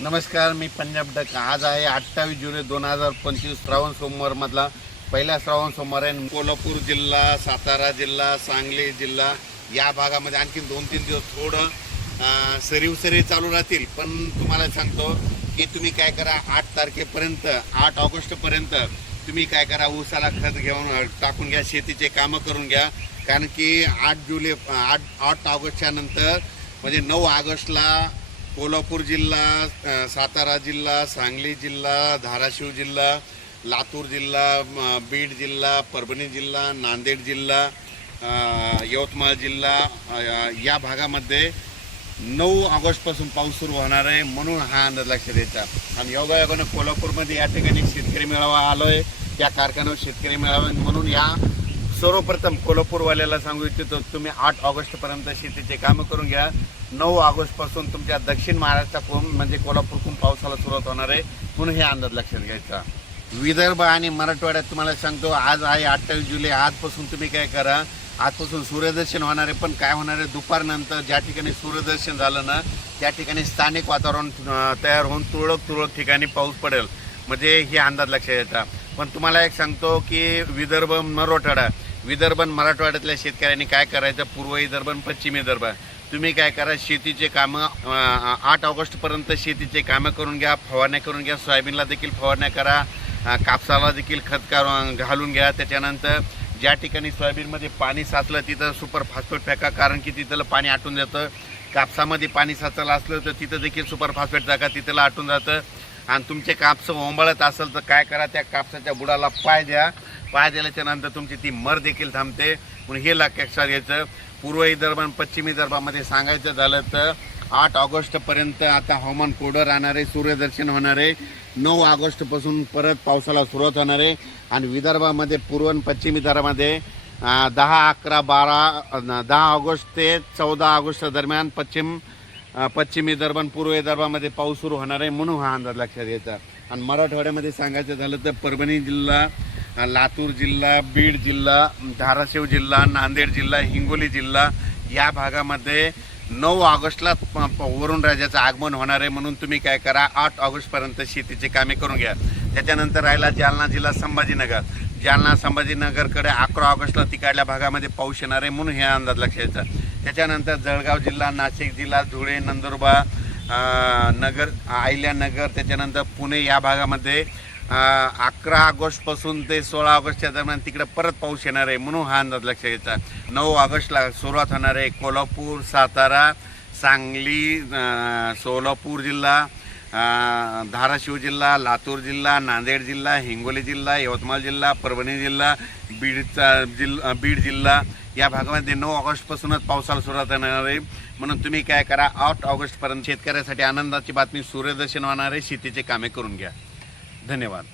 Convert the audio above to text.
नमस्कार मी पंजाब डक. आज आहे अठ्ठावीस जुलै दोन हजार पंचवीस श्रावण सोमवार मधला. पहिला श्रावण सोमवार आहे. कोल्हापूर जिल्हा सातारा जिल्हा सांगली जिल्हा या भागामध्ये आणखी दोन तीन दिवस थोडं अं, सरीव सरी चालू राहतील. पण तुम्हाला सांगतो की तुम्ही काय करा आठ तारखेपर्यंत आठ ऑगस्टपर्यंत तुम्ही काय करा ऊसाला खत घेऊन टाकून घ्या शेतीचे कामं करून घ्या. कारण की आठ जुलै आठ आठ ऑगस्टच्या नंतर म्हणजे नऊ ऑगस्टला कोल्हापूर जिल्हा सातारा जिल्हा सांगली जिल्हा धाराशिव जिल्हा लातूर जिल्हा बीड जिल्हा परभणी जिल्हा नांदेड जिल्हा यवतमाळ जिल्हा या भागामध्ये नऊ ऑगस्टपासून पाऊस सुरू होणार आहे म्हणून हा अंदाज लक्षात द्यायचा आणि योगायोगानं कोल्हापूरमध्ये या ठिकाणी शेतकरी मेळावा आलोय त्या कारखान्यावर शेतकरी मेळावा म्हणून या सर्वप्रथम कोल्हापूरवाल्याला सांगू इच्छितो तुम्ही आठ ऑगस्टपर्यंत शेतीचे कामं करून घ्या. नऊ ऑगस्टपासून तुमच्या दक्षिण महाराष्ट्राकडून म्हणजे कोल्हापूरकडून पावसाला सुरुवात होणार आहे म्हणून हे अंदाज लक्षात घ्यायचा. विदर्भ आणि मराठवाड्यात तुम्हाला सांगतो आज आहे अठ्ठावीस जुलै आजपासून तुम्ही काय करा आजपासून सूर्यदर्शन होणार आहे पण काय होणार आहे दुपारनंतर ज्या ठिकाणी सूर्यदर्शन झालं ना त्या ठिकाणी स्थानिक वातावरण तयार होऊन तुरळक तुरळक ठिकाणी पाऊस पडेल. म्हणजे हे अंदाज लक्षात येतात पण तुम्हाला एक सांगतो की विदर्भ मराठवाडा विदर्भन मराठवाड्यातल्या शेतकऱ्यांनी काय करायचं? पूर्व विदर्भन पश्चिम विदर्भन. तुम्ही काय करा शेतीचे कामं आठ ऑगस्टपर्यंत शेतीचे कामं करून घ्या फवारण्या करून घ्या सोयाबीनला देखील फवारण्या करा कापसाला देखील खत घालून घ्या. त्याच्यानंतर ज्या ठिकाणी सोयाबीनमध्ये पाणी साचलं तिथं सुपर फॉस्फेट फेका कारण की तिथलं पाणी आटून जातं. कापसामध्ये पाणी साचलं असलं तर तिथं देखील सुपर फॉस्फेट जागा तिथलं आटून जातं. आणि तुमचे कापसं ओंबळत असेल तर काय करा त्या कापसाच्या बुडाला पाय द्या. पाय दिल्याच्या नंतर तुमची ती मर देखील थांबते. म्हणून हे लक्षात घ्यायचं पूर्व विदर्भ आणि पश्चिम विदर्भामध्ये सांगायचं झालं तर आठ ऑगस्टपर्यंत आता हवामान कोरडं राहणार आहे सूर्यदर्शन होणार आहे. नऊ ऑगस्टपासून परत पावसाला सुरुवात होणार आहे. आणि विदर्भामध्ये पूर्व आणि पश्चिम विदर्भामध्ये दहा अकरा बारा दहा ऑगस्ट ते चौदा ऑगस्ट दरम्यान पश्चिम पश्चिम विदर्भ आणि पूर्व विदर्भामध्ये पाऊस सुरू होणार आहे. म्हणून हा अंदाज लक्षात घ्यायचा. आणि मराठवाड्यामध्ये सांगायचं झालं तर परभणी जिल्हा लातूर जिल्हा बीड जिल्हा धाराशिव जिल्हा नांदेड जिल्हा हिंगोली जिल्हा या भागामध्ये नऊ ऑगस्टला प- प- वरुण राजाचं आगमन होणार आहे म्हणून तुम्ही काय करा आठ ऑगस्टपर्यंत शेतीची कामे करून घ्या. त्याच्यानंतर राहिला जालना जिल्हा संभाजीनगर. जालना संभाजीनगरकडे अकरा ऑगस्टला तिकडल्या भागामध्ये पाऊस येणार आहे म्हणून हे अंदाज लक्षात त्याच्यानंतर जळगाव जिल्हा नाशिक जिल्हा धुळे नंदुरबार नगर अहिल्यानगर त्याच्यानंतर पुणे या भागामध्ये अकरा ऑगस्टपासून ते सोळा ऑगस्टच्या दरम्यान तिकडे परत पाऊस येणार आहे म्हणून हा अंदाज लक्षात घ्यायचा नऊ ऑगस्टला सुरुवात होणार आहे कोल्हापूर सातारा सांगली सोलापूर जिल्हा धाराशिव जिल्हा लातूर जिल्हा नांदेड जिल्हा हिंगोली जिल्हा यवतमाळ जिल्हा परभणी जिल्हा बीडचा जिल्हा बीड जिल्हा. या भागामध्ये नऊ ऑगस्टपासूनच पावसाला सुरुवात होणार आहे. म्हणून तुम्ही काय करा आठ ऑगस्टपर्यंत शेतकऱ्यासाठी आनंदाची बातमी सूर्यदर्शन होणार आहे. शेतीचे कामे करून घ्या. धन्यवाद.